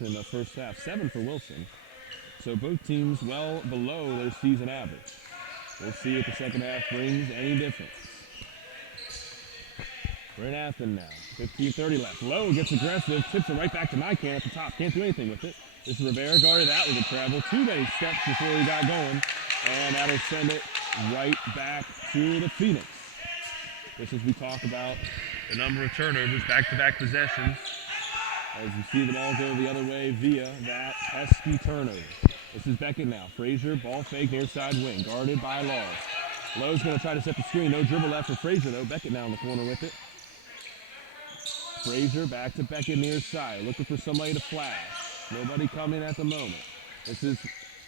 in the first half, 7 for Wilson. So both teams well below their season average. We'll see if the second half brings any difference. Bryn Athyn now, 15:30 left. Lowe gets aggressive, tips it right back to Nycan at the top. Can't do anything with it. This is Rivera guarded that with a travel. Too many steps before he got going. And that'll send it right back to the Phoenix. Just as we talk about the number of turnovers, back-to-back possessions, as you see them all go the other way via that pesky turnover. This is Beckett now. Frazier, ball fake, near side wing, guarded by Laws. Lowe's going to try to set the screen. No dribble left for Frazier, though. Beckett now in the corner with it. Frazier back to Beckett near side, looking for somebody to flash. Nobody coming at the moment. This is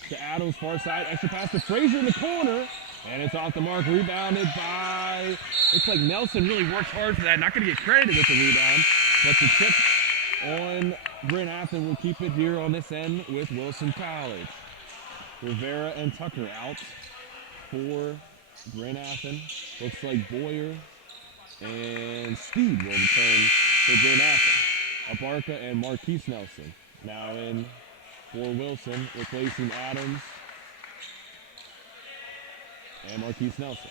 to Adams, far side. Extra pass to Frazier in the corner. And it's off the mark, rebounded by, looks like Nelson really worked hard for that. Not going to get credited with the rebound, but the tip on Bryn Athyn will keep it here on this end with Wilson College. Rivera and Tucker out for Bryn Athyn. Looks like Boyer and Steed will return for Bryn Athyn. Abarca and Marquise Nelson now in for Wilson, replacing Adams and Marquise Nelson.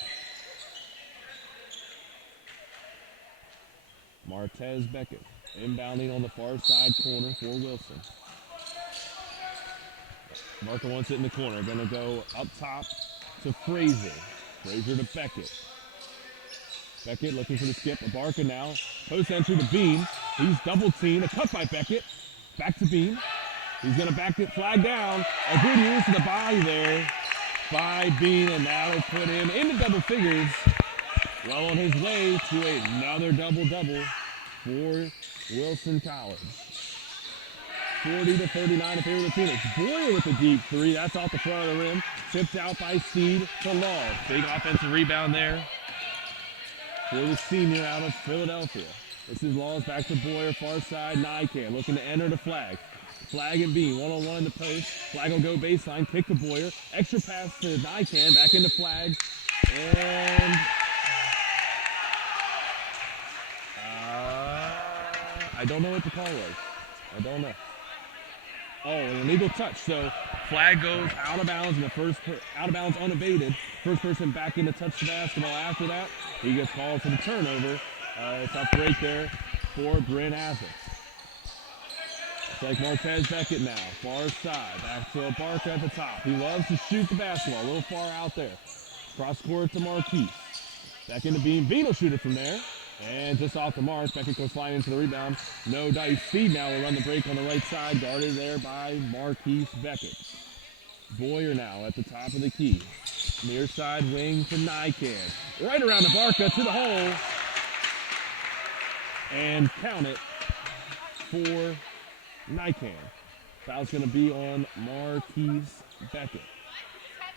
Martez Beckett inbounding on the far side corner for Wilson. Marker wants it in the corner. Going to go up top to Frazier. Frazier to Beckett. Beckett looking for the skip. Abarca now. Post entry to Bean. He's double teamed. A cut by Beckett. Back to Bean. He's going to back it, flag down. A good use of the body there by Bean, and that'll put him into double figures. Well on his way to another double-double for Wilson College. 40-39 in favor of the Phoenix. Boyer with the deep three. That's off the front of the rim. Tipped out by Steed to Law. Big offensive rebound there for the senior out of Philadelphia. This is Laws back to Boyer, far side. Nycan looking to enter the flag. Flag and Bean, one-on-one in the post. Flag will go baseline, kick to Boyer. Extra pass to Nycan, back into Flag. And I don't know what the call was. I don't know. Oh, an illegal touch. So Flag goes out of bounds, and out of bounds unabated. First person back in to touch the basketball after that. He gets called for the turnover. It's up right there for Bryn Athyn. It's like Martez Beckett now, far side, back to Abarca at the top. He loves to shoot the basketball, a little far out there. Cross court to Marquise. Back into Bean. Bean will shoot it from there. And just off the mark, Beckett goes flying into the rebound. No dice. Steed now will run the break on the right side, guarded there by Marquise Beckett. Boyer now at the top of the key. Near side wing to Nycan. Right around Abarca to the hole. And count it for Nycan. Foul's going to be on Marquise Beckett.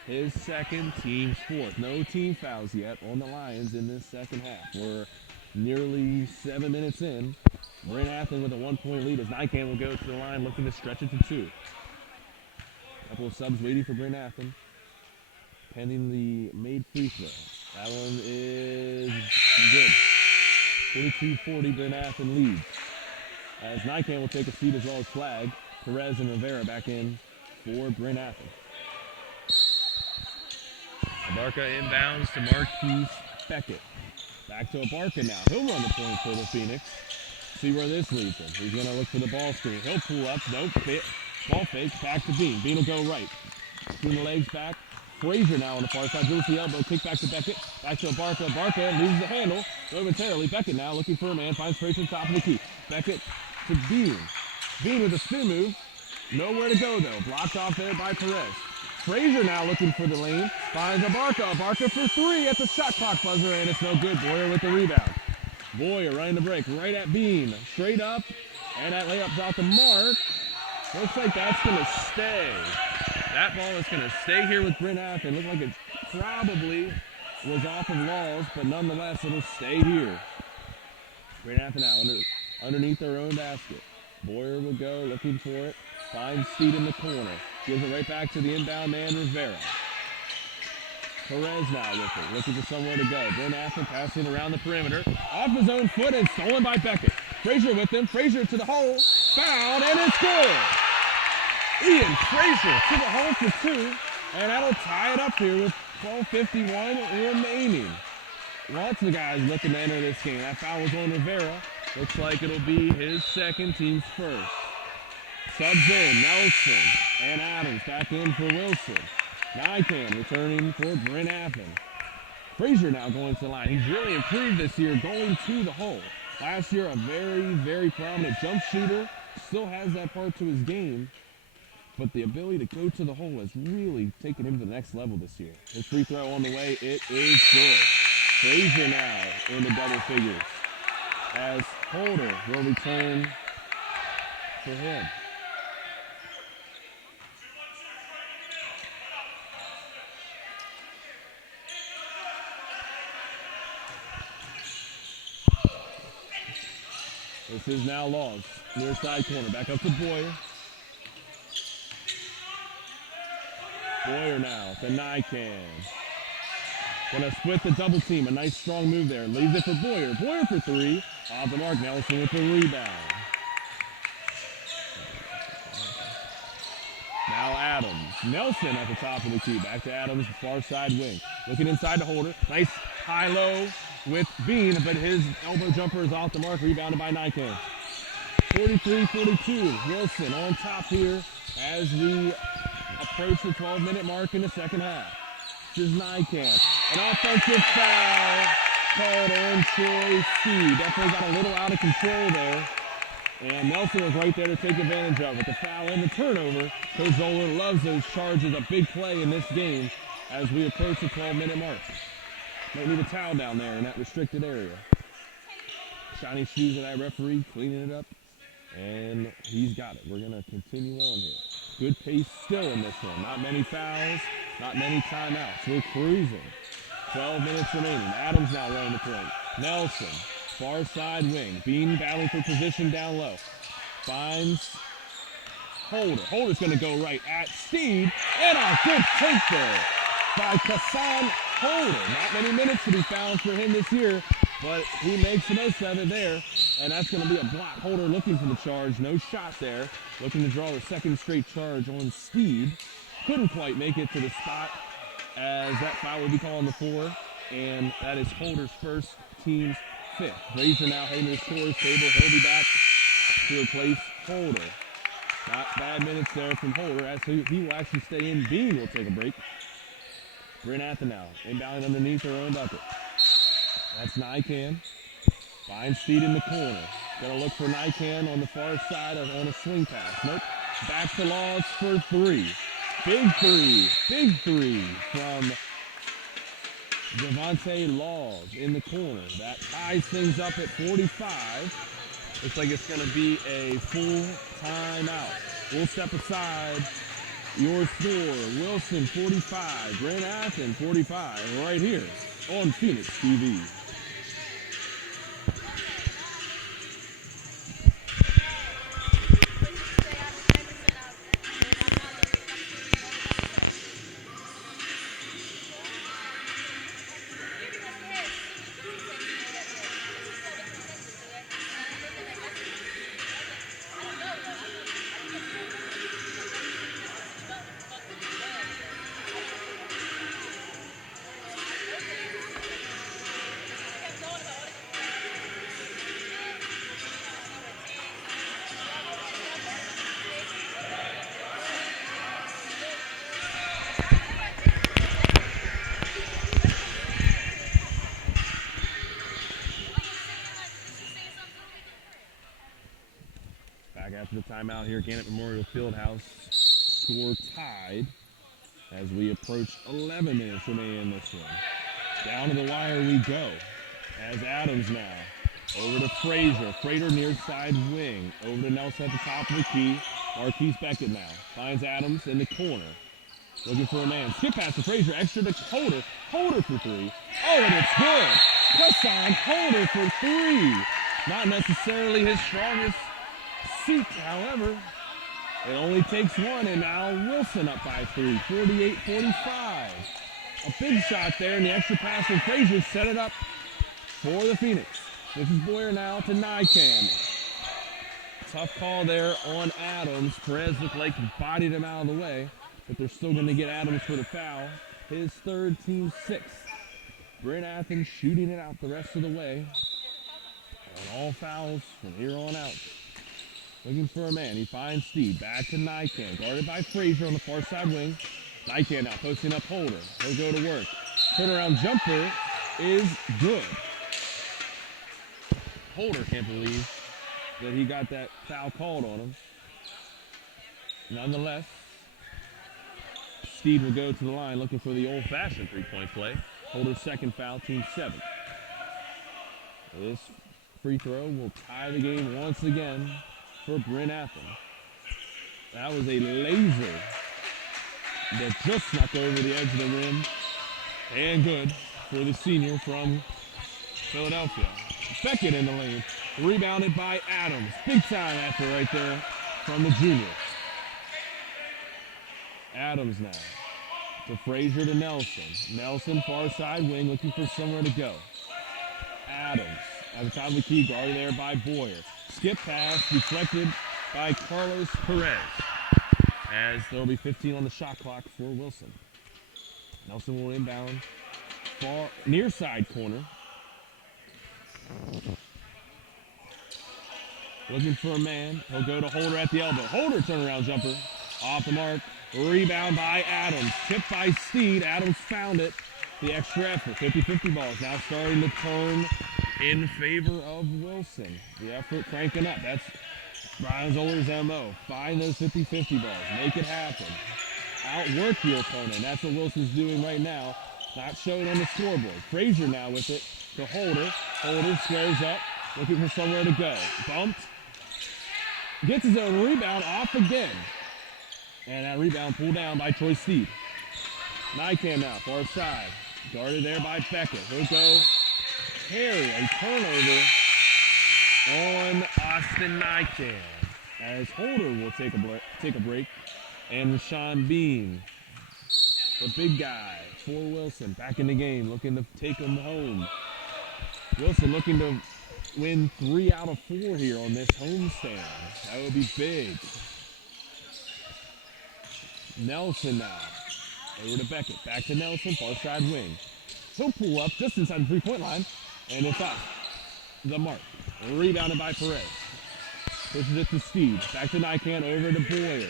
His second, team's fourth. No team fouls yet on the Lions in this second half. We're nearly 7 minutes in. Bryn Athyn with a 1-point lead as Nycan will go to the line looking to stretch it to 2. Couple of subs waiting for Bryn Athyn. Pending the made free throw. That one is good. 42-40, Bryn Athyn leads. As Nycan will take a seat as well as Flag. Perez and Rivera back in for Bryn Athyn. Abarca inbounds to Marquise Beckett. Back to Abarca now. He'll run the point for the Phoenix. See where this leads him. He's going to look for the ball screen. He'll pull up. Nope. Ball fake. Back to Bean. Bean will go right. Swing the legs back. Frazier now on the far side. Drills the elbow. Kick back to Beckett. Back to Abarca. Abarca loses the handle. Momentarily. Beckett now looking for a man. Finds Frazier top of the key. Beckett to Bean. Bean with a spin move. Nowhere to go, though. Blocked off there by Perez. Frazier now looking for the lane. Finds Abarca. Abarca for 3 at the shot clock buzzer, and it's no good. Boyer with the rebound. Boyer running the break right at Bean. Straight up, and that layup's out the mark. Looks like that's going to stay. That ball is going to stay here with Bryn Athyn. Looks like it probably was off of Laws, but nonetheless, it'll stay here. Bryn Athyn now underneath their own basket. Boyer will go looking for it. Finds Steed in the corner. Gives it right back to the inbound man, Rivera. Perez now with it, looking for somewhere to go. Bryn Athyn passing around the perimeter. Off his own foot and stolen by Beckett. Frazier with him. Frazier to the hole. Foul, and it's good. Ian Frazier to the hole for 2. And that'll tie it up here with 12:51 remaining. Lots of guys looking to enter this game. That foul was on Rivera. Looks like it'll be his second, team's first. Subs in, Nelson and Adams back in for Wilson. Nycan returning for Bryn Athyn. Frazier now going to the line. He's really improved this year going to the hole. Last year, a very, very prominent jump shooter. Still has that part to his game. But the ability to go to the hole has really taken him to the next level this year. His free throw on the way, it is good. Frazier now in the double figures as Holder will return for him. This is now Laws, near side corner, back up to Boyer. Boyer now to Nycan. Gonna split the double team, a nice strong move there. Leaves it for Boyer. Boyer for 3. Off the mark, Nelson with the rebound. Now Adams. Nelson at the top of the key. Back to Adams, far side wing. Looking inside the Holder. Nice high-low with Bean, but his elbow jumper is off the mark, rebounded by Nycan. 43-42. Wilson on top here as we approach the 12-minute mark in the second half. This is Nycan. An offensive foul called on Troy Steed. Definitely got a little out of control there. And Nelson was right there to take advantage of it. The foul and the turnover. Coach Zoller loves those charges. A big play in this game as we approach the 12-minute mark. Might need a towel down there in that restricted area. Shiny shoes of that referee, cleaning it up. And he's got it. We're going to continue on here. Good pace still in this one. Not many fouls, not many timeouts. We're cruising. 12 minutes remaining. Adams now running the point. Nelson, far side wing. Bean battling for position down low. Finds Holder. Holder's going to go right at Steed. And a good take there by Kassan Holder. Not many minutes to be found for him this year, but he makes the most of it there. And that's going to be a block. Holder looking for the charge. No shot there. Looking to draw the second straight charge on Steed. Couldn't quite make it to the spot as that foul will be called on the floor. And that is Holder's first, team's 5th. Frazier now heading to the scorer's table. He'll be back to replace Holder. Not bad minutes there from Holder as he will actually stay in. Bean will take a break. Bryn Athyn now inbounding underneath their own bucket. That's Nycan. Finds Steed in the corner. Gonna look for Nycan on the far side on a swing pass. Nope. Back to Laws for 3. Big 3. Big 3 from Devontae Laws in the corner. That ties things up at 45. Looks like it's gonna be a full timeout. We'll step aside. Your score, Wilson 45, Bryn Athyn 45, right here on Phoenix TV. After the timeout here, Gannett Memorial Fieldhouse, score tied as we approach 11 minutes remaining in this one. Down to the wire we go as Adams now over to Frazier. Frazier near side wing. Over to Nelson at the top of the key. Marquise Beckett now finds Adams in the corner. Looking for a man. Skip pass to Frazier. Extra to Holder. Holder for 3. Oh, and it's good. Hassan Holder for 3. Not necessarily his strongest seat, however, it only takes one, and now Wilson up by 3, 48-45. A big shot there, and the extra pass from Frazier set it up for the Phoenix. This is Boyer now to Nycan. Tough call there on Adams. Perez looked like he bodied him out of the way, but they're still going to get Adams for the foul. His third, team sixth. Bryn Athyn shooting it out the rest of the way. On all fouls from here on out. Looking for a man. He finds Steed. Back to Nycan. Guarded by Frazier on the far side wing. Nycan now posting up Holder. He'll go to work. Turnaround jumper is good. Holder can't believe that he got that foul called on him. Nonetheless, Steed will go to the line looking for the old-fashioned three-point play. Holder's second foul, team 7. This free throw will tie the game once again for Bryn Athyn. That was a laser that just snuck over the edge of the rim. And good for the senior from Philadelphia. Beckett in the lane. Rebounded by Adams. Big time effort right there from the junior. Adams now to Frazier to Nelson. Nelson far side wing looking for somewhere to go. Adams at the top of the key, guarded there by Boyer. Skip pass deflected by Carlos Perez. As there will be 15 on the shot clock for Wilson. Nelson will inbound far near side corner. Looking for a man. He'll go to Holder at the elbow. Holder turnaround jumper. Off the mark. Rebound by Adams. Tipped by Steed. Adams found it. The extra effort. 50-50 balls now starting to turn in favor of Wilson. The effort cranking up. That's Brian Zoller's MO. Find those 50-50 balls. Make it happen. Outwork your opponent. That's what Wilson's doing right now. Not showing on the scoreboard. Frazier now with it to Holder. Holder squares up. Looking for somewhere to go. Bumped. Gets his own rebound off again. And that rebound pulled down by Troy Steed. Nycan now, far side. Guarded there by Beckett. He'll go carry a turnover on Austin Nycan. As Holder will take a break. And Rashawn Bean, the big guy for Wilson, back in the game, looking to take him home. Wilson looking to win 3 out of 4 here on this homestand. That would be big. Nelson now. Over to Beckett. Back to Nelson, far side wing. He'll pull up just inside the three-point line. And it's off the mark. Rebounded by Perez. Pushes it to Steed. Back to Nycan, over to Boyer.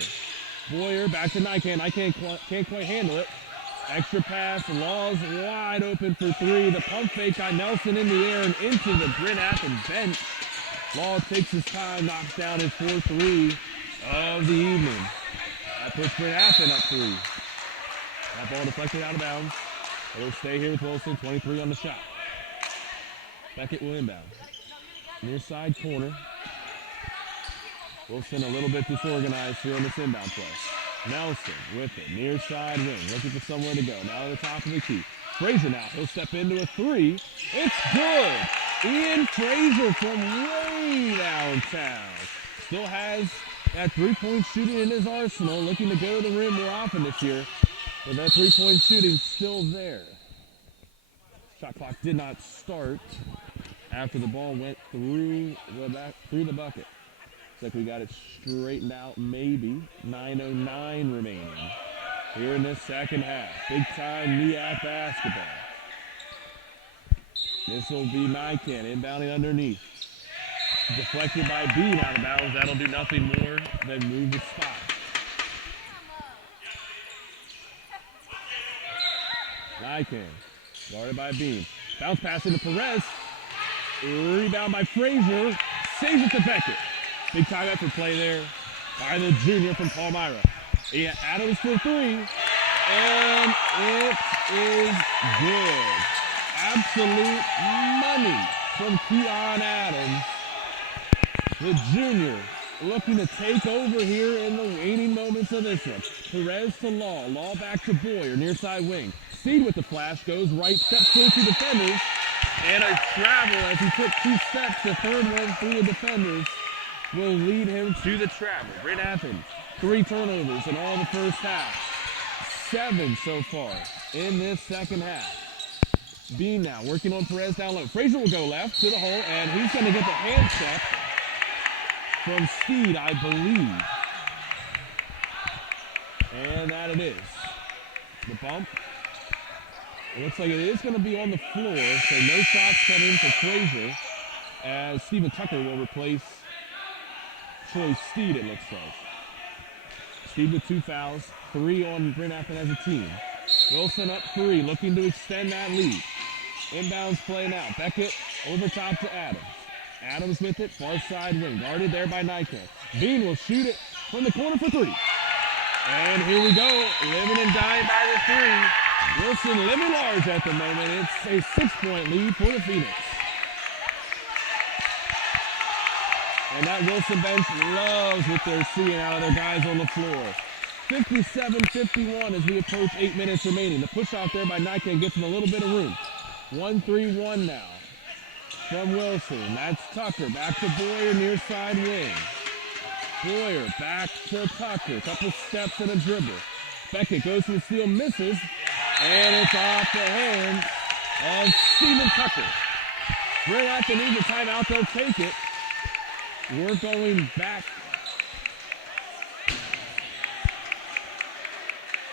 Boyer back to Nycan. Nycan can't quite handle it. Extra pass. Law's wide open for 3. The pump fake by Nelson in the air and into the Bryn Athyn bench. Law takes his time, knocks down his 4-3 of the evening. That puts Bryn Athyn up 3. That ball deflected out of bounds. It'll stay here with Wilson. 23 on the shot. Beckett will inbound. Near side corner. Wilson a little bit disorganized here on this inbound play. Nelson with it, near side wing, looking for somewhere to go. Now at the top of the key. Frazier now, he'll step into a 3. It's good! Ian Frazier from way downtown. Still has that three-point shooting in his arsenal, looking to go to the rim more often this year. But that three-point shooting still there. Shot clock did not start after the ball went through the bucket. Looks like we got it straightened out, maybe. 9:09 remaining here in this second half. Big time NEAC basketball. This will be Nycan inbounding underneath. Deflected by Bean out of bounds. That'll do nothing more than move the spot. Nycan guarded by Bean. Bounce pass into Perez. Rebound by Frazier. Saves it to Beckett. Big time effort play there by the junior from Palmyra. Adams for 3. And it is good. Absolute money from Keon Adams. The junior looking to take over here in the waning moments of this one. Perez to Law. Law back to Boyer, near side wing. Steed with the flash, goes right, steps through 2 defenders. And a travel as he took 2 steps. The third one through the defenders will lead him to the travel. Bryn Athyn, 3 turnovers in all the first half. 7 so far in this second half. Bean now working on Perez down low. Frazier will go left to the hole, and he's going to get the hand check from Steed, I believe. And that it is. The bump. It looks like it is going to be on the floor, so no shots coming for Frazier as Stephen Tucker will replace Troy Steed, it looks like. Steed with 2 fouls, 3 on Bryn Athyn as a team. Wilson up 3, looking to extend that lead. Inbounds play now. Beckett over top to Adams. Adams with it, far side wing, guarded there by Nike. Bean will shoot it from the corner for 3. And here we go, living and dying by the 3. Wilson living large at the moment. It's a 6-point lead for the Phoenix. And that Wilson bench loves what they're seeing out of their guys on the floor. 57-51 as we approach 8 minutes remaining. The push off there by Nike gets him a little bit of room. 1-3-1 now from Wilson. That's Tucker. Back to Boyer, near side wing. Boyer back to Tucker. Couple steps and a dribble. Beckett goes for the steal, misses. And it's off the hands of Stephen Tucker. Bryn Athyn needs a timeout. They'll take it. We're going back.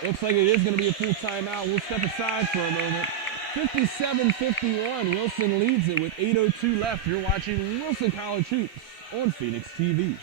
Looks like it is going to be a full timeout. We'll step aside for a moment. 57-51. Wilson leads it with 8:02 left. You're watching Wilson College Hoops on Phoenix TV.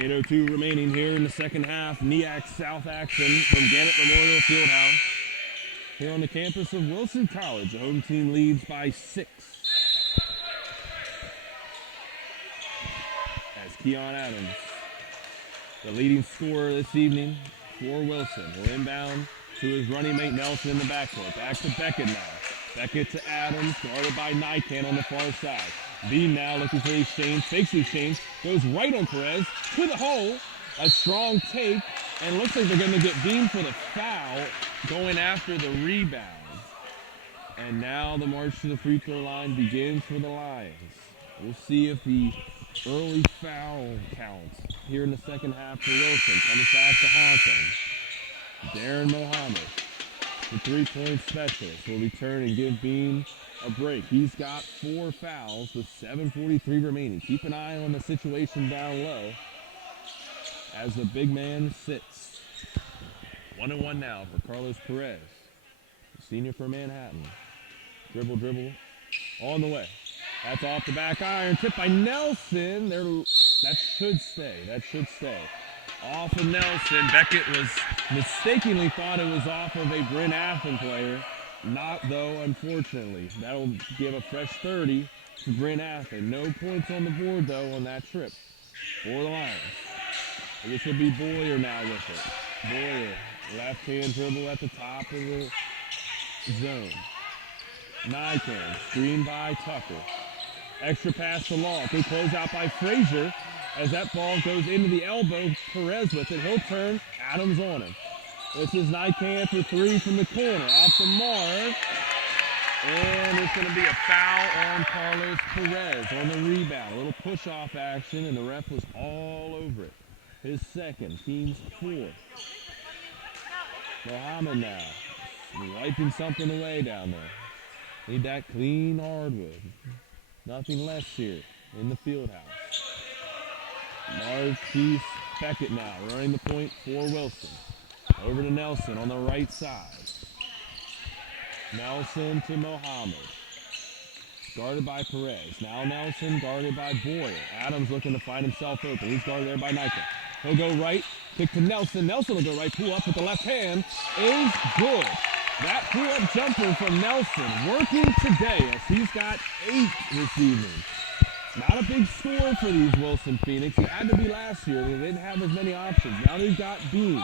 .02 remaining here in the second half. NEAC South action from Gannett Memorial Fieldhouse. Here on the campus of Wilson College, the home team leads by 6. As Keon Adams, the leading scorer this evening for Wilson, will inbound to his running mate Nelson in the backcourt. Back to Beckett now. Beckett to Adams, guarded by Nikan on the far side. Bean now looking for the exchange, fakes the exchange, goes right on Perez to the hole. A strong take, and looks like they're going to get Bean for the foul, going after the rebound. And now the march to the free throw line begins for the Lions. We'll see if the early foul counts here in the second half for Wilson. Comes back to Haunton. Darren Mohammed, the three-point specialist, will return and give Bean a break. He's got 4 fouls with 7:43 remaining. Keep an eye on the situation down low as the big man sits. 1-1 now for Carlos Perez, senior for Manhattan. Dribble, on the way. That's off the back iron, tipped by Nelson. That should stay. Off of Nelson. Beckett was mistakenly thought it was off of a Bryn Athyn player. Not though, unfortunately. That'll give a fresh 30 to Bryn Athyn. No points on the board though on that trip for the Lions. This will be Boyer now with it. Boyer, left-hand dribble at the top of the zone. Nikan, screen by Tucker. Extra pass to Law. Good close out by Frazier. As that ball goes into the elbow, Perez with it. He'll turn. Adams on him. This is Nikan for 3 from the corner. Off the mark. And it's going to be a foul on Carlos Perez on the rebound. A little push-off action, and the ref was all over it. His second, team's 4th. Mohammed now, wiping something away down there. Need that clean hardwood. Nothing less here in the field house. Marquise Beckett now running the point for Wilson. Over to Nelson on the right side. Nelson to Mohammed. Guarded by Perez. Now Nelson guarded by Boyer. Adams looking to find himself open. He's guarded there by Nike. He'll go right. Kick to Nelson. Nelson will go right. Pull up with the left hand. Is good. That pull-up jumper from Nelson working today as he's got 8 this evening. Not a big score for these Wilson Phoenix. It had to be last year. They didn't have as many options. Now they've got Bean.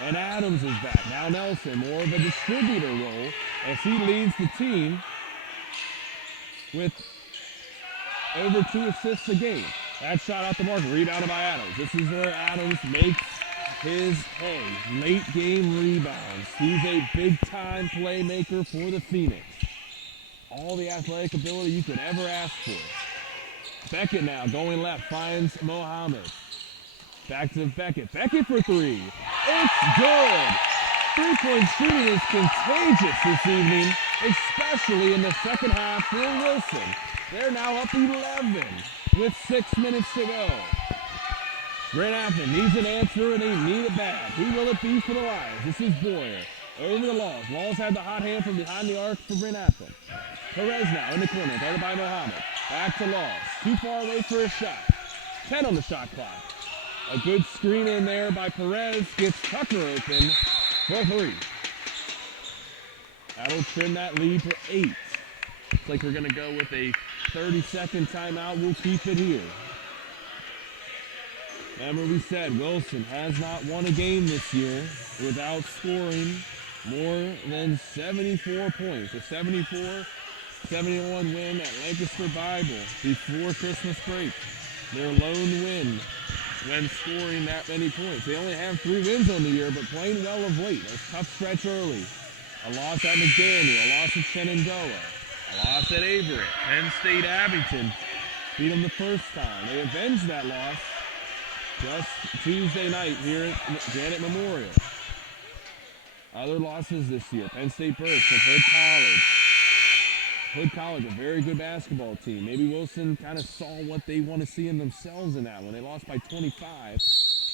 And Adams is back. Now Nelson, more of a distributor role as he leads the team with over 2 assists a game. That shot out the mark, rebounded by Adams. This is where Adams makes his hay. Late game rebounds. He's a big-time playmaker for the Phoenix. All the athletic ability you could ever ask for. Beckett now going left, finds Mohammed. Back to Beckett. Beckett for 3. It's good. 3-point shooting is contagious this evening, especially in the second half for Wilson. They're now up 11 with 6 minutes to go. Bryn Athyn needs an answer, and they need it bad. Who will it be for the Lions? This is Boyer. Over the Laws. Laws had the hot hand from behind the arc for Bryn Athyn. Perez now in the corner, guarded by Mohammed. Back to Laws. Too far away for a shot. 10 on the shot clock. A good screen in there by Perez. Gets Tucker open for 3. That'll trim that lead to 8. Looks like we're going to go with a 30-second timeout. We'll keep it here. Remember we said Wilson has not won a game this year without scoring more than 74 points. A 74-71 win at Lancaster Bible before Christmas break. Their lone win when scoring that many points. They only have 3 wins on the year, but playing well of late. A tough stretch early. A loss at McDaniel, a loss at Shenandoah, a loss at Averett. Penn State Abington beat them the first time. They avenged that loss just Tuesday night here at Gannett Memorial. Other losses this year. Penn State Burst of Hood College. Hood College, a very good basketball team. Maybe Wilson kind of saw what they want to see in themselves in that one. They lost by 25.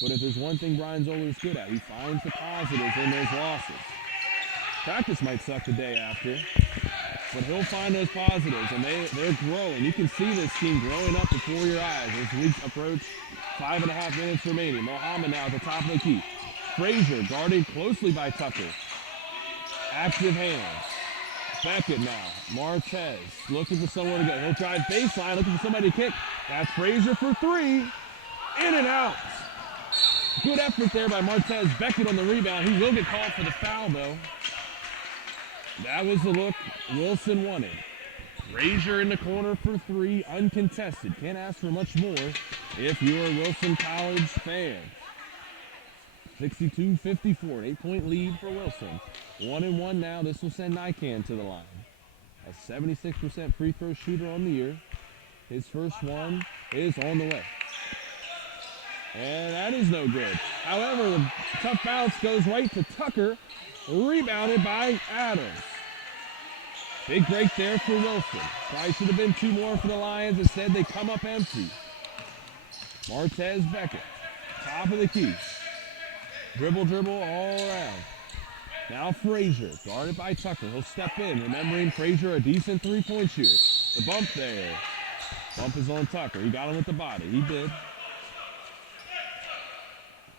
But if there's one thing Brian Zoller is good at, he finds the positives in those losses. Practice might suck the day after, but he'll find those positives, and they're growing. You can see this team growing up before your eyes as we approach 5.5 minutes remaining. Mohammed now at the top of the key. Frazier guarded closely by Tucker. Active hands. Beckett now. Martez looking for somewhere to go. He'll drive baseline, looking for somebody to kick. That's Frazier for 3. In and out. Good effort there by Martez. Beckett on the rebound. He will get called for the foul, though. That was the look Wilson wanted. Frazier in the corner for 3, uncontested. Can't ask for much more if you're a Wilson College fan. 62-54, 8-point lead for Wilson. 1-1 now. This will send Nican to the line. A 76% free throw shooter on the year. His first one is on the way. And that is no good. However, the tough bounce goes right to Tucker. Rebounded by Adams. Big break there for Wilson. Probably should have been 2 more for the Lions. Instead, they come up empty. Martez Beckett. Top of the key. Dribble all around. Now Frazier, guarded by Tucker. He'll step in, remembering Frazier a decent 3-point shooter. The bump there. Bump is on Tucker. He got him with the body. He did.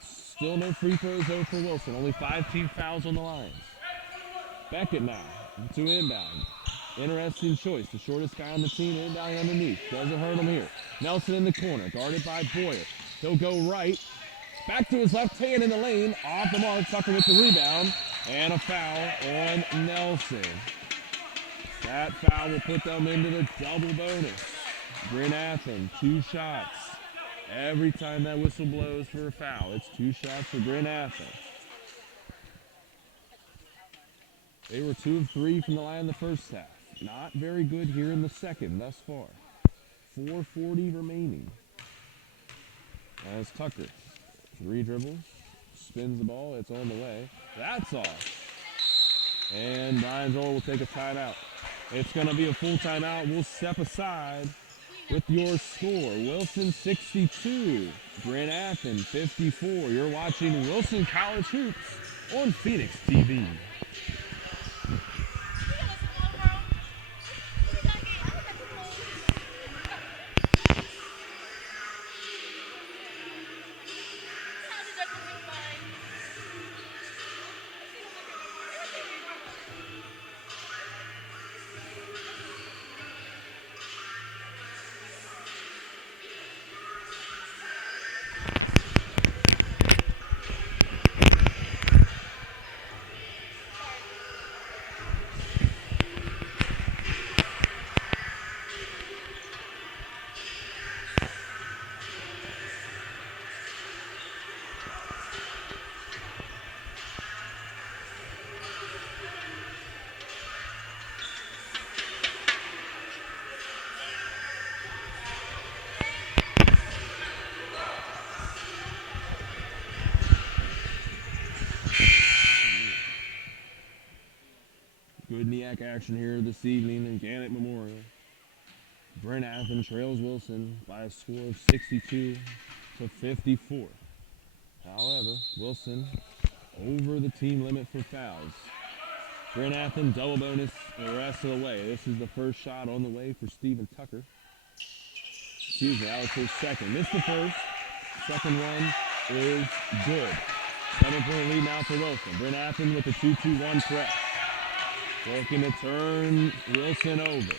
Still no free throws though for Wilson. Only 5 team fouls on the Lions. Beckett now to inbound. Interesting choice. The shortest guy on the team inbound underneath. Doesn't hurt him here. Nelson in the corner, guarded by Boyer. He'll go right. Back to his left hand in the lane. Off the mark. Tucker with the rebound. And a foul on Nelson. That foul will put them into the double bonus. Bryn Athyn, 2 shots. Every time that whistle blows for a foul, it's 2 shots for Bryn Athyn. They were 2 of 3 from the line in the first half. Not very good here in the second thus far. 4:40 remaining. As Tucker, 3 dribbles, spins the ball, it's on the way. That's off. And Brian Zoller will take a timeout. It's going to be a full timeout. We'll step aside with your score. Wilson 62, Bryn Athyn 54. You're watching Wilson College Hoops on Phoenix TV. maniac action here this evening in Gannett Memorial. Bryn Athyn trails Wilson by a score of 62-54. However, Wilson over the team limit for fouls. Bryn Athyn double bonus the rest of the way. This is the first shot on the way for Stephen Tucker. Excuse me, that was his second. Missed the first. Second one is good. 7-point lead now for Wilson. Bryn Athyn with a 2-2-1 press. Looking to turn Wilson over.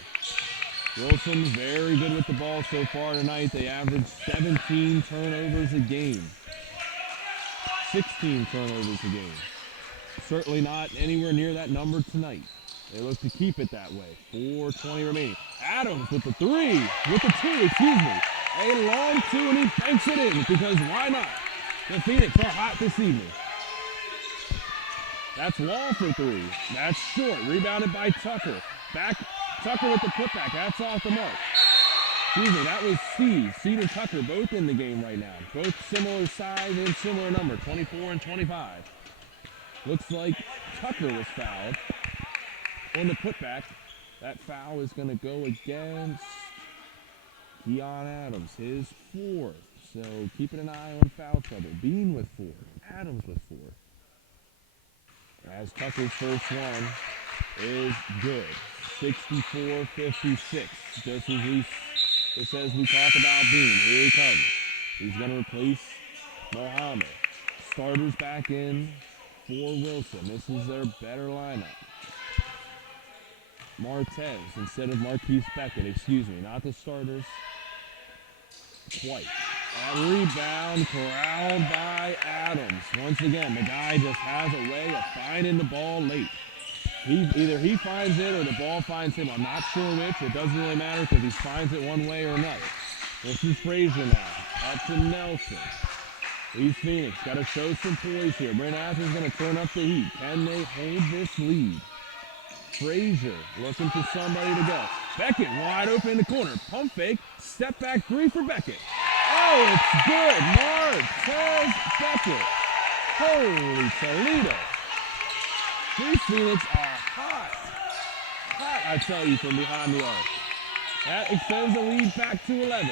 Wilson very good with the ball so far tonight. They average 17 turnovers a game. 16 turnovers a game. Certainly not anywhere near that number tonight. They look to keep it that way. 4:20 remaining. Adams with the three, with the two, excuse me. A long two, and he banks it in because why not? The Phoenix are hot this evening. That's Wall for three. That's short. Rebounded by Tucker. Back, Tucker with the putback. That's off the mark. Excuse me, that was Steve. Steve and Tucker both in the game right now. Both similar size and similar number, 24 and 25. Looks like Tucker was fouled on the putback. That foul is going to go against Keon Adams, his fourth. So keeping an eye on foul trouble. Bean with 4, Adams with 4. As Tucker's first one is good. 64-56. Just as we talk about Bean. Here he comes. He's going to replace Mohammed. Starters back in for Wilson. This is their better lineup. Martez instead of Marquise Beckett. Excuse me, not the starters. Twice. That rebound corralled by Adams. Once again, the guy just has a way of finding the ball late. Either he finds it or the ball finds him. I'm not sure which. It doesn't really matter because he finds it one way or another. This is Frazier now. Up to Nelson. East Phoenix got to show some poise here. Bryn Athyn's going to turn up the heat. Can they hold this lead? Frazier looking for somebody to go. Beckett wide open in the corner. Pump fake. Step back three for Beckett. Oh, it's good. Martez Beckett. Holy Toledo. These Phoenix are hot. Hot, I tell you, from behind the arc. That extends the lead back to 11.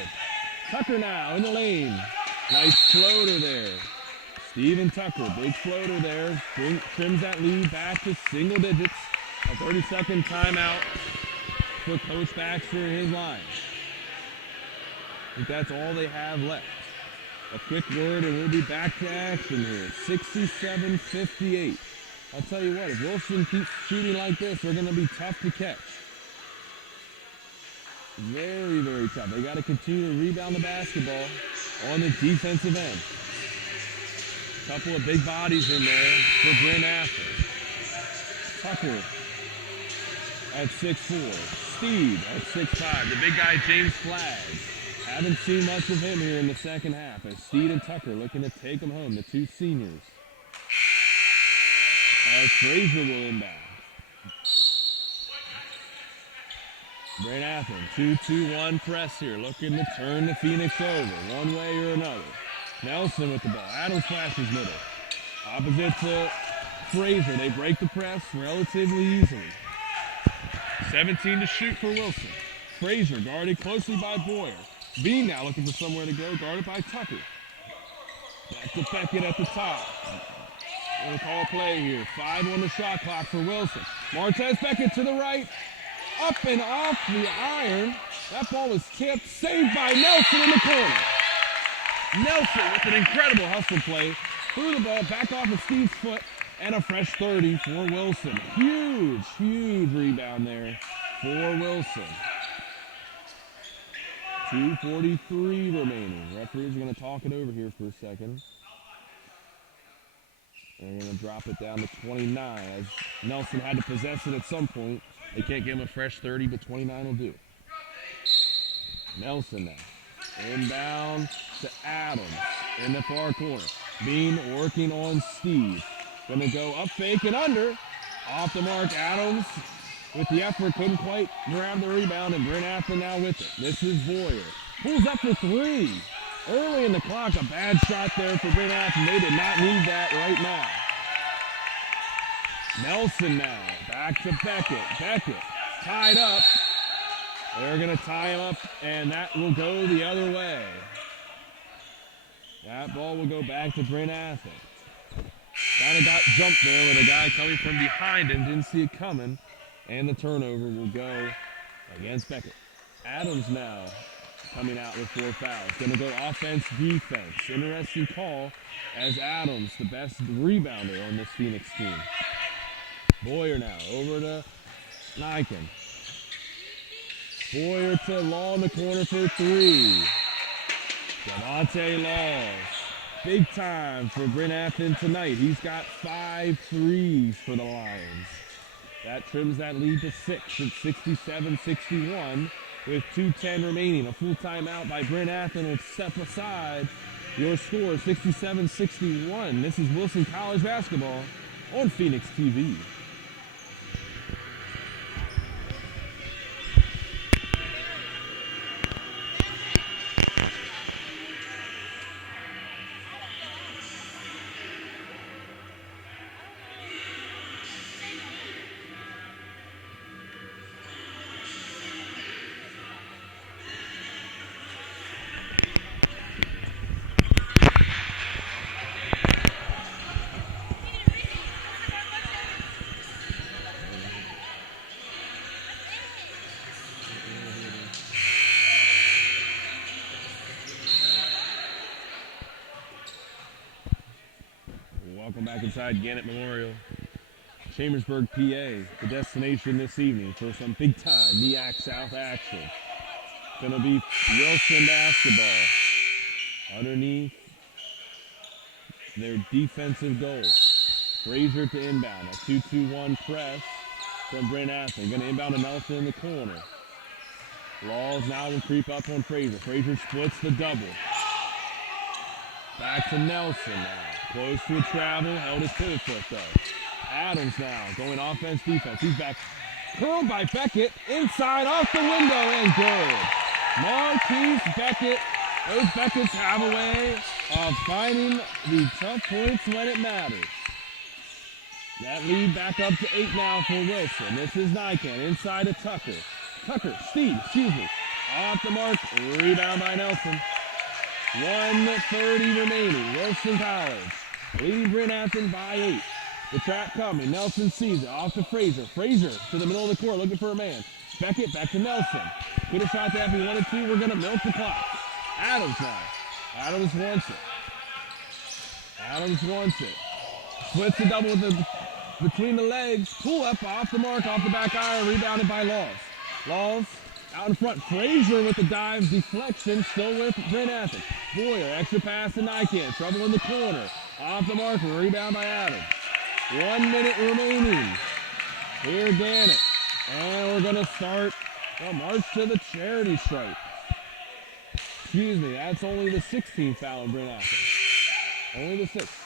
Tucker now in the lane. Nice floater there. Steven Tucker, big floater there. Trims that lead back to single digits. A 30-second timeout for Coach Baxter and his line. I think that's all they have left. A quick word and we'll be back to action here. 67-58. I'll tell you what, if Wilson keeps shooting like this, they're going to be tough to catch. Very, very tough. They got to continue to rebound the basketball on the defensive end. Couple of big bodies in there for Bryn Athyn. Tucker at 6'4". Steve at 6'5". The big guy, James Flagg. Haven't seen much of him here in the second half as Steve and Tucker looking to take him home, the two seniors. As Frazier will inbound. Bryn Athyn, 2-2-1 press here, looking to turn the Phoenix over one way or another. Nelson with the ball. Adams flashes middle. Opposite to Frazier. They break the press relatively easily. 17 to shoot for Wilson. Frazier guarded closely by Boyer. Bean now looking for somewhere to go, guarded by Tucker. Back to Beckett at the top. We'll call a play here. 5 on the shot clock for Wilson. Martez Beckett to the right. Up and off the iron. That ball was tipped. Saved by Nelson in the corner. Nelson with an incredible hustle play. Threw the ball back off of Steve's foot. And a fresh 30 for Wilson. Huge, huge rebound there for Wilson. 2:43 remaining. Referees are going to talk it over here for a second. They're going to drop it down to 29 as Nelson had to possess it at some point. They can't give him a fresh 30, but 29 will do. Nelson now. Inbound to Adams in the far corner. Bean working on Steve. Going to go up fake and under. Off the mark, Adams with the effort. Couldn't quite grab the rebound, and Bryn Athyn now with it. This is Boyer. Pulls up for 3. Early in the clock, a bad shot there for Bryn Athyn. They did not need that right now. Nelson now, back to Beckett. Beckett tied up. They're going to tie him up, and that will go the other way. That ball will go back to Bryn Athyn. Kind of got jumped there with a guy coming from behind him, didn't see it coming, and the turnover will go against Beckett. Adams now coming out with 4 fouls. Going to go offense, defense. Interesting call as Adams, the best rebounder on this Phoenix team. Boyer now over to Nyken. Boyer to Law in the corner for 3. Javante Laws. Big time for Bryn Athyn tonight. He's got 5 threes for the Lions. That trims that lead to 6 at 67-61 with 2:10 remaining. A full timeout by Bryn Athyn will step aside your score, 67-61. This is Wilson College basketball on Phoenix TV. Welcome back inside Gannett Memorial. Chambersburg, PA, the destination this evening for some big-time MEAC South action. Gonna be Wilson basketball underneath their defensive goal. Frazier to inbound, a 2-2-1 press from Bryn Athyn. Gonna inbound to Nelson in the corner. Laws now will creep up on Frazier. Frazier splits the double. Back to Nelson now. Close to a travel, held his pivot foot though. Adams now going offense, defense. He's back. Curled by Beckett. Inside, off the window, and good. Marquise Beckett. Those Becketts have a way of finding the tough points when it matters. That lead back up to 8 now for Wilson. This is Nyken. Inside to Tucker. Steve, off the mark. Rebound by Nelson. 1:30 remaining. Wilson College leading Bryn Athyn by 8. The trap coming. Nelson sees it. Off to Frazier. Frazier to the middle of the court looking for a man. Beckett back to Nelson. Could have shot that if he wanted to. We're going to milk the clock. Adams now. Adams wants it. Splits the double with between the legs. Pull up off the mark, off the back iron. Rebounded by Laws out in front. Frazier with the dive deflection. Still with Bryn Athyn. Boyer, extra pass to Nyken. Trouble in the corner. Off the mark. Rebound by Adams. 1 minute remaining. Here Gannett. And we're going to start a march to the charity stripe. Excuse me, that's only the 16th foul on Bryn Athyn. Only the 6th.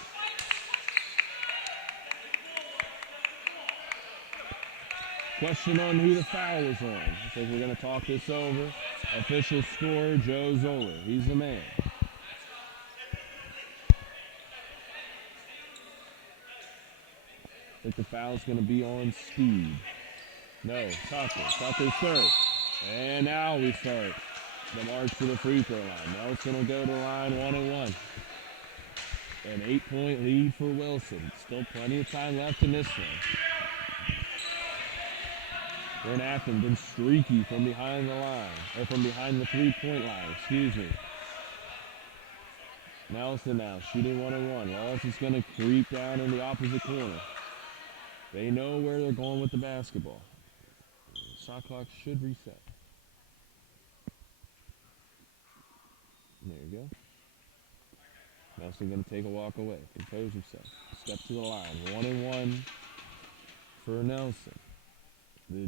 Question on who the foul was on. I think we're going to talk this over. Official scorer, Joe Zoller. He's the man. I think the foul's going to be on Speed. No, Tucker's third. And now we start the march to the free throw line. Nelson will go to the line 1-1. An 8-point lead for Wilson. Still plenty of time left in this one. Bryn Athyn been streaky from behind the line, or from behind the 3-point line, excuse me. Nelson now shooting 1-1. Laws is going to creep down in the opposite corner. They know where they're going with the basketball. Shot clock should reset. There you go. Nelson going to take a walk away. Compose himself. Step to the line. 1-1 for Nelson. The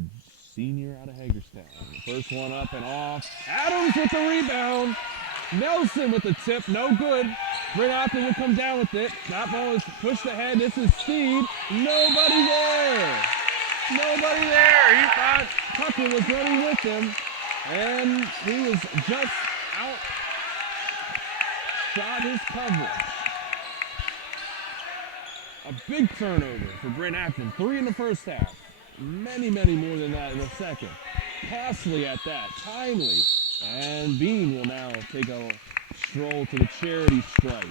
senior out of Hagerstown. First one up and off. Adams with the rebound. Nelson with the tip. No good. Bryn Athyn will come down with it. That ball is pushed ahead. This is Steve. Nobody there. He thought Tucker was ready with him. And he was just out. Shot his coverage. A A big turnover for Bryn Athyn. 3 in the first half. Many more than that in the second. Costly at that. Timely. And Bean will now take a stroll to the charity stripe.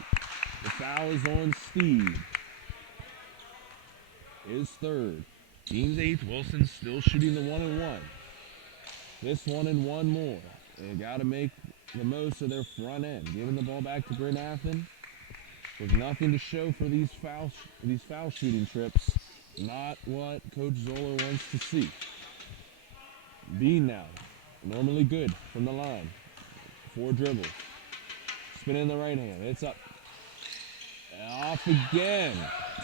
The foul is on Steve. His third. Bean's 8th. Wilson still shooting the 1-and-1. This 1-and-1 more. They got to make the most of their front end. Giving the ball back to Bryn Athyn. With nothing to show for these foul shooting trips. Not what Coach Zoller wants to see. Bean now. Normally good from the line. 4 dribbles. Spin in the right hand. It's up. Off again.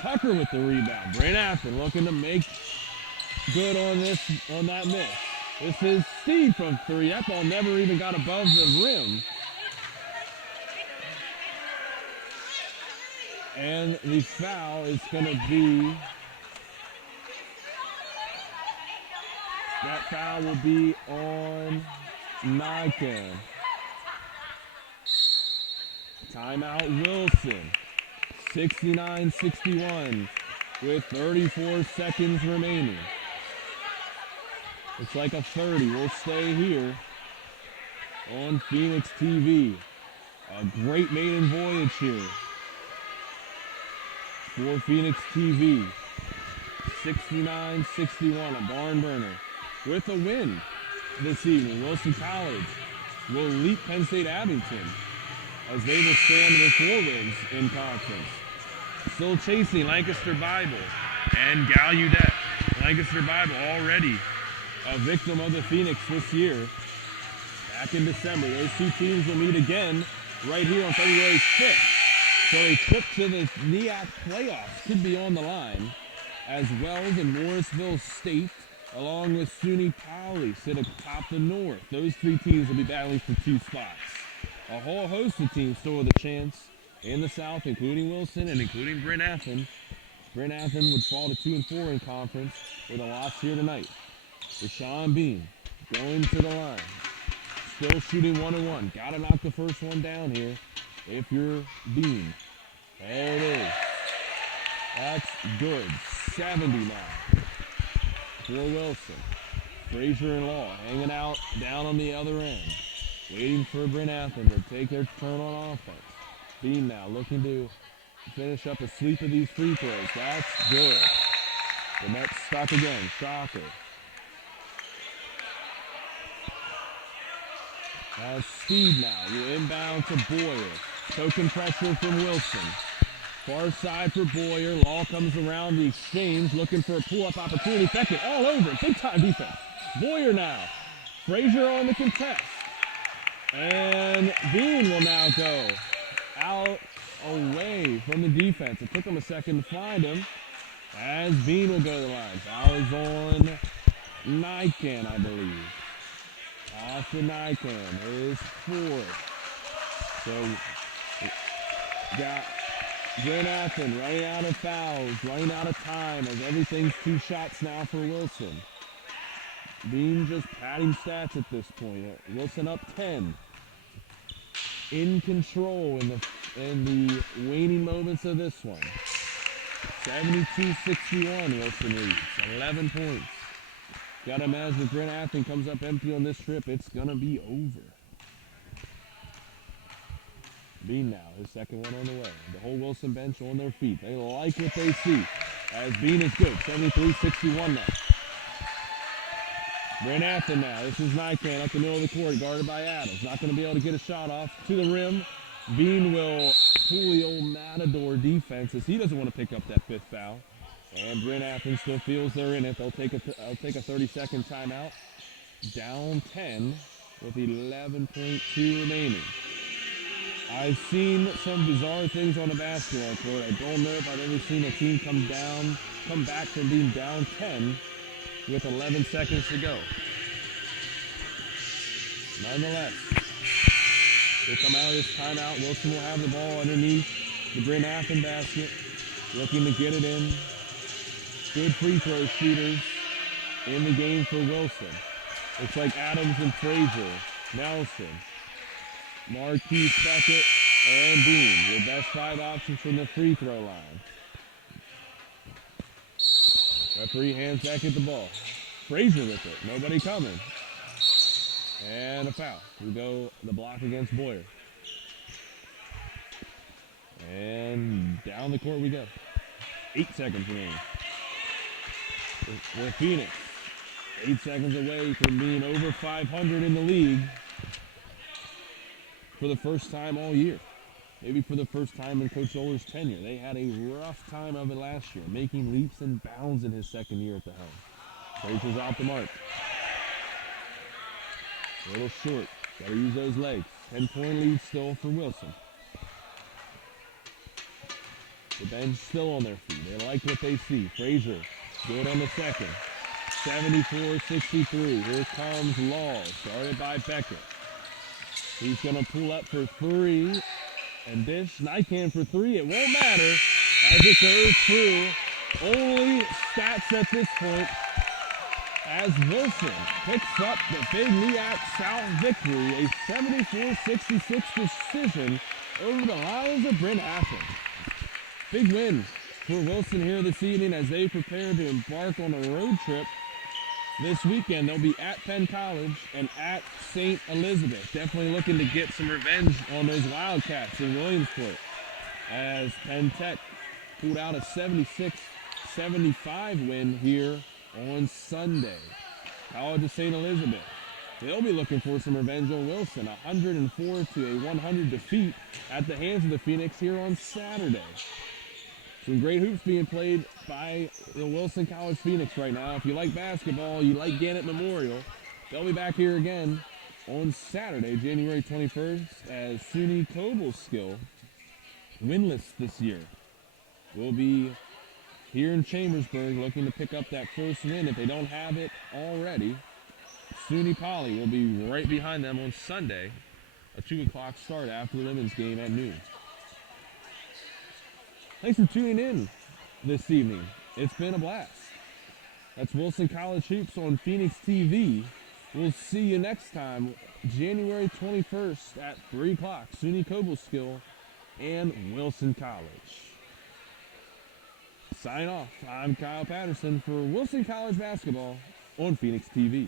Tucker with the rebound. Bryn Athyn looking to make good on that miss. This is Steve from 3. That ball never even got above the rim. And the foul is going to be, that foul will be on Nycan. Timeout Wilson. 69-61 with 34 seconds remaining. It's like a 30. We'll stay here on Phoenix TV. A great maiden voyage here for Phoenix TV. 69-61, a barn burner. With a win this evening, Wilson College will leap Penn State Abington as they will stand with 4 wins in conference. Still chasing Lancaster Bible and Gallaudet. Lancaster Bible already a victim of the Phoenix this year. Back in December, those 2 teams will meet again right here on February 5th. So a trip to the NEAC playoffs could be on the line, as Wells and Morrisville State, along with SUNY Poly, sit atop the North. Those 3 teams will be battling for 2 spots. A whole host of teams still with a chance in the South, including Wilson and including Bryn Athyn. Bryn Athyn would fall to 2-4 in conference with a loss here tonight. Rashawn Bean going to the line. Still shooting 1-and-1. Got to knock the first one down here if you're Bean. There it is. That's good. 70 now for Wilson. Frazier and Law hanging out down on the other end. Waiting for Bryn Athyn to take their turn on offense. Bean now looking to finish up a sweep of these free throws. That's good. The net's stuck again. Shocker. As Steve now will inbound to Boyer. Token pressure from Wilson. Far side for Boyer. Law comes around the exchange looking for a pull-up opportunity. Beckett all over it. Big time defense. Boyer now. Frazier on the contest. And Bean will now go out away from the defense. It took him a second to find him. As Bean will go to the line. Foul is on Nycan, I believe. Austin Nycan is 4th. So got Bryn Athyn running out of fouls, running out of time as everything's 2 shots now for Wilson. Bean just padding stats at this point. Wilson up 10. In control in the waning moments of this one. 72-61 Wilson leads. 11 points. Gotta imagine if Bryn Athyn comes up empty on this trip, it's gonna be over. Bean now, his second one on the way. The whole Wilson bench on their feet. They like what they see. As Bean is good. 73-61 now. Bryn Athyn now. This is Nycan up the middle of the court, guarded by Adams. Not going to be able to get a shot off to the rim. Bean will pull the old Matador defense as he doesn't want to pick up that 5th foul. And Bryn Athyn still feels they're in it. They'll take a 30-second timeout. Down 10 with 11.2 remaining. I've seen some bizarre things on the basketball court. I don't know if I've ever seen a team come back from being down 10 with 11 seconds to go. Nonetheless, we'll come out of this timeout. Wilson will have the ball underneath the Bryn Athyn basket, looking to get it in. Good free throw shooters in the game for Wilson. Looks like Adams and Frazier, Nelson, Marquise, Beckett, and Bean. Your best 5 options from the free throw line. Referee hands back at the ball. Frazier with it. Nobody coming. And a foul. We go the block against Boyer. And down the court we go. 8 seconds remaining. With Phoenix 8 seconds away from being over 500 in the league for the first time all year. Maybe for the first time in Coach Zoeller's tenure. They had a rough time of it last year, making leaps and bounds in his second year at the helm. Frazier's off the mark. A little short. Got to use those legs. 10-point lead still for Wilson. The bench still on their feet. They like what they see. Frazier, good on the second. 74-63. Here comes Law, started by Beckett. He's going to pull up for 3. And dish, Nycan for 3. It won't matter as it goes through. Only stats at this point as Wilson picks up the big MEAC South victory. A 74-66 decision over the Lions of Bryn Athyn. Big win for Wilson here this evening as they prepare to embark on a road trip this weekend. They'll be at Penn College and at St. Elizabeth. Definitely looking to get some revenge on those Wildcats in Williamsport as Penn Tech pulled out a 76-75 win here on Sunday. College of St. Elizabeth. They'll be looking for some revenge on Wilson. 104-100 defeat at the hands of the Phoenix here on Saturday. Some great hoops being played by the Wilson College Phoenix right now. If you like basketball, you like Gannett Memorial, they'll be back here again on Saturday, January 21st, as SUNY Cobleskill, winless this year, will be here in Chambersburg looking to pick up that first win if they don't have it already. SUNY Poly will be right behind them on Sunday, a 2 o'clock start after the women's game at noon. Thanks for tuning in this evening. It's been a blast. That's Wilson College Hoops on Phoenix TV. We'll see you next time, January 21st at 3 o'clock. SUNY Cobleskill and Wilson College. Sign off. I'm Kyle Patterson for Wilson College Basketball on Phoenix TV.